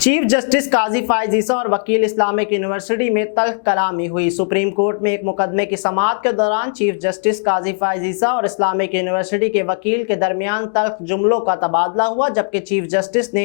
Chief justice काजी फायज ईसा और वकील Islamic university में तल्ख कलामी हुई। सुप्रीम कोर्ट में एक मुकदमे की समाअत के दौरान चीफ जस्टिस काजी फायज ईसा और इस्लामिक यूनिवर्सिटी के वकील के दरमियान तल्ख जुमलों का तबादला हुआ, जबकि चीफ जस्टिस ने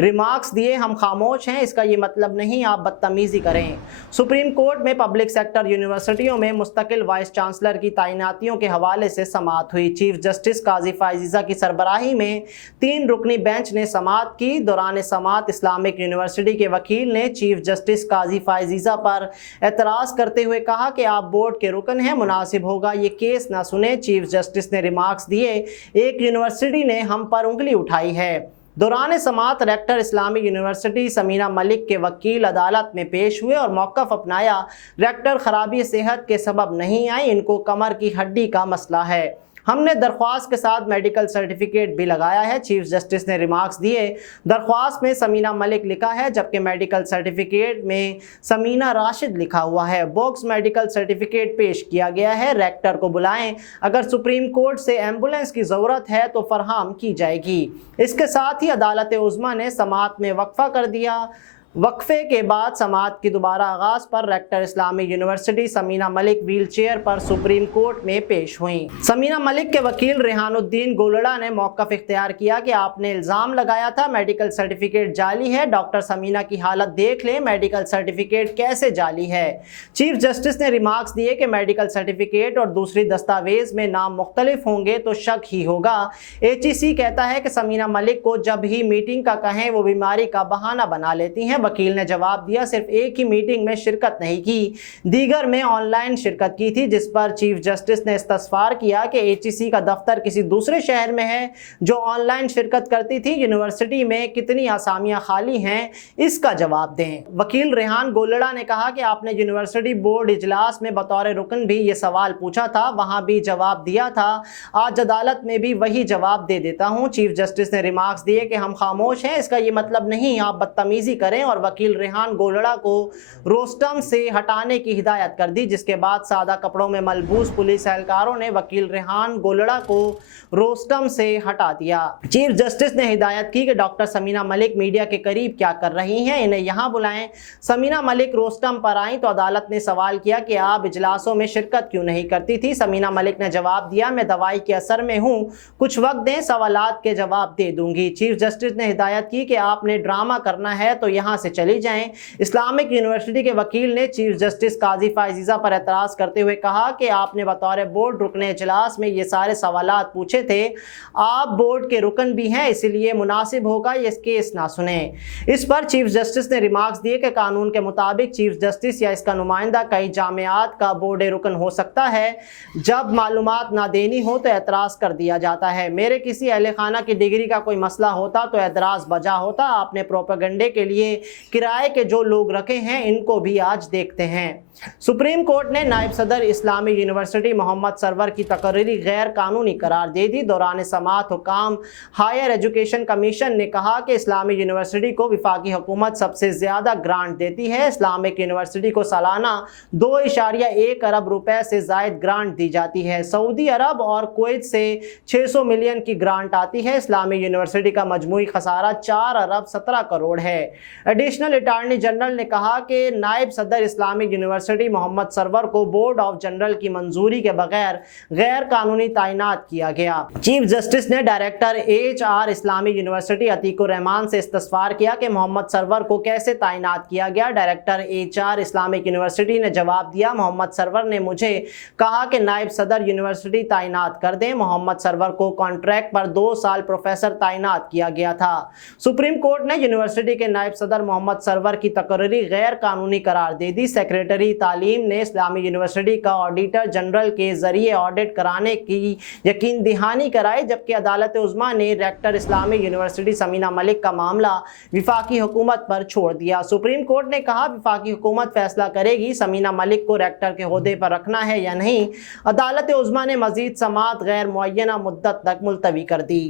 रिमार्क्स दिए, हम खामोश हैं, इसका ये मतलब नहीं आप बदतमीजी करें। सुप्रीम कोर्ट में पब्लिक सेक्टर यूनिवर्सिटियों में मुस्तकिल वाइस चांसलर की तैनातियों के हवाले से समाअत हुई। चीफ जस्टिस काजी फायज ईसा की सरबराही में 3 रुकनी बेंच ने समाअत की। दौरान समाअत इस्लामिक यूनिवर्सिटी के वकील ने चीफ जस्टिस काजी फायज ईसा पर एतराज करते हुए कहा कि आप बोर्ड के रुकन हैं, मुनासिब होगा ये केस ना सुने। चीफ जस्टिस ने रिमार्क्स दिए, एक यूनिवर्सिटी ने हम पर उंगली उठाई है। दौरान समाअत rector Islamic university Samina Malik के वकील अदालत में पेश हुए और मौक़िफ़ अपनाया, रेक्टर खराबी सेहत के सबब नहीं आई, इनको कमर की हड्डी का मसला है, हमने दरख्वास्त के साथ मेडिकल सर्टिफिकेट भी लगाया है। चीफ जस्टिस ने रिमार्क्स दिए, दरख्वास्त में समीना मलिक लिखा है जबकि मेडिकल सर्टिफिकेट में समीना राशिद लिखा हुआ है। बॉक्स मेडिकल सर्टिफिकेट पेश किया गया है, रेक्टर को बुलाएं, अगर सुप्रीम कोर्ट से एम्बुलेंस की ज़रूरत है तो फरहम की जाएगी। इसके साथ ही अदालत उज़्मा ने समाअत में वक्फा कर दिया। वक्फे के बाद समाअत की दोबारा आगाज़ पर rector Islamic university Samina Malik wheelchair पर सुप्रीम कोर्ट में पेश हुई। समीना मलिक के वकील रेहानुद्दीन गोलड़ा ने मौक़िफ़ इख्तियार किया कि आपने इल्ज़ाम लगाया था मेडिकल सर्टिफिकेट जाली है, डॉक्टर समीना की हालत देख लें, मेडिकल सर्टिफिकेट कैसे जाली है। चीफ जस्टिस ने रिमार्क्स दिए कि मेडिकल सर्टिफिकेट और दूसरी दस्तावेज में नाम मुख्तलिफ होंगे तो शक ही होगा। HEC कहता है कि समीना मलिक को जब ही मीटिंग का कहें वो बीमारी का बहाना बना लेती हैं। वकील ने जवाब दिया, सिर्फ एक ही मीटिंग में शिरकत नहीं की, दीगर में ऑनलाइन शिरकत की थी, जिस पर चीफ जस्टिस ने इस्तस्फार किया कि HEC का दफ्तर किसी दूसरे शहर में है जो ऑनलाइन शिरकत करती थी, यूनिवर्सिटी में कितनी आसामियां खाली हैं इसका जवाब दें। वकील रेहान गोलड़ा ने कहा कि आपने यूनिवर्सिटी बोर्ड इजलास में बतौर रुकन भी ये सवाल पूछा था, वहां भी जवाब दिया था, आज अदालत में भी वही जवाब दे देता हूं। चीफ जस्टिस ने रिमार्क्स दिए कि हम खामोश हैं, इसका ये मतलब नहीं आप बदतमीजी करें, और वकील रेहान गोलड़ा को रोस्टम से हटाने की हिदायत कर दी, जिसके बाद सादा कपड़ों में मलबूस पुलिस एहलकारों ने वकील रेहान गोलड़ा को रोस्टम से हटा दिया। चीफ जस्टिस ने हिदायत की कि डॉक्टर समीना मलिक मीडिया के करीब क्या कर रही हैं, इन्हें यहाँ बुलाएं। समीना मलिक रोस्टम पर आई तो अदालत ने सवाल किया कि आप इजलासों में शिरकत क्यों नहीं करती थी। समीना मलिक ने जवाब दिया, मैं दवाई के असर में हूँ, कुछ वक्त दें, सवालात के जवाब दे दूंगी। चीफ जस्टिस ने हिदायत की कि आपने ड्रामा करना है तो यहाँ से चली जाएं। इस्लामिक यूनिवर्सिटी के वकील ने चीफ जस्टिस काजी फायज ईसा पर एतराज करते हुए कहा कि आपने बतौर बोर्ड रुकने इजलास में ये सारे सवालात पूछे थे, आप बोर्ड के रुकन भी हैं, इसलिए मुनासिब होगा ये केस ना सुने। इस पर चीफ जस्टिस ने रिमार्क्स दिए कि कानून के मुताबिक चीफ जस्टिस या इसका नुमाइंदा कई जामियात का बोर्ड रुकन हो सकता है, जब मालूमात ना देनी हो तो एतराज़ कर दिया जाता है। मेरे किसी अहले खाना की डिग्री का कोई मसला होता तो एतराज़ बजा होता, आपने प्रोपेगेंडे के लिए किराए के जो लोग रखे हैं इनको भी आज देखते हैं। सुप्रीम कोर्ट ने नायब सदर इस्लामी यूनिवर्सिटी मोहम्मद सरवर की तकरीरी गैर कानूनी करार दे दी। दौरान समाअत हुकाम हायर एजुकेशन कमीशन ने कहा कि इस्लामी यूनिवर्सिटी को वफाकी हुकूमत सबसे ज़्यादा ग्रांट देती है। इस्लामिक यूनिवर्सिटी को सालाना 2.1 अरब रुपए से ज़ायद ग्रांट दी जाती है। सऊदी अरब और कुवैत से 600 मिलियन की ग्रांट आती है। इस्लामी यूनिवर्सिटी का मजमूई खसारा 4 अरब 17 करोड़ है। एडिशनल अटॉर्नी जनरल ने कहा कि नायब सदर इस्लामिक यूनिवर्सिटी मोहम्मद सरवर को बोर्ड ऑफ जनरल की मंजूरी के बगैर गैर कानूनी तैनात किया गया। चीफ जस्टिस ने director HR Islamic university Atiqur Rahman से इस्तस्फार किया कि मोहम्मद सरवर को कैसे तैनात किया गया। डायरेक्टर HR इस्लामिक यूनिवर्सिटी ने जवाब दिया, मोहम्मद सरवर ने मुझे कहा कि नायब सदर यूनिवर्सिटी तैनात कर दें। मोहम्मद सरवर को कॉन्ट्रैक्ट पर 2 साल प्रोफेसर तैनात किया गया था। सुप्रीम कोर्ट ने यूनिवर्सिटी के नायब सदर मोहम्मद सरवर की तकरीरी गैर कानूनी करार दे दी। सेक्रेटरी तालीम ने इस्लामी यूनिवर्सिटी का ऑडिटर जनरल के जरिए ऑडिट कराने की यकीन दहानी कराई, जबकि अदालत उज़्मा ने रेक्टर इस्लामी यूनिवर्सिटी समीना मलिक का मामला वफाकी हुकूमत पर छोड़ दिया। सुप्रीम कोर्ट ने कहा वफाकी हुकूमत फैसला करेगी समीना मलिक को रेक्टर के ओहदे पर रखना है या नहीं। अदालत उज़्मा ने मजीद समाअत गैर मुअय्यना मुद्दत तक मुलतवी कर दी।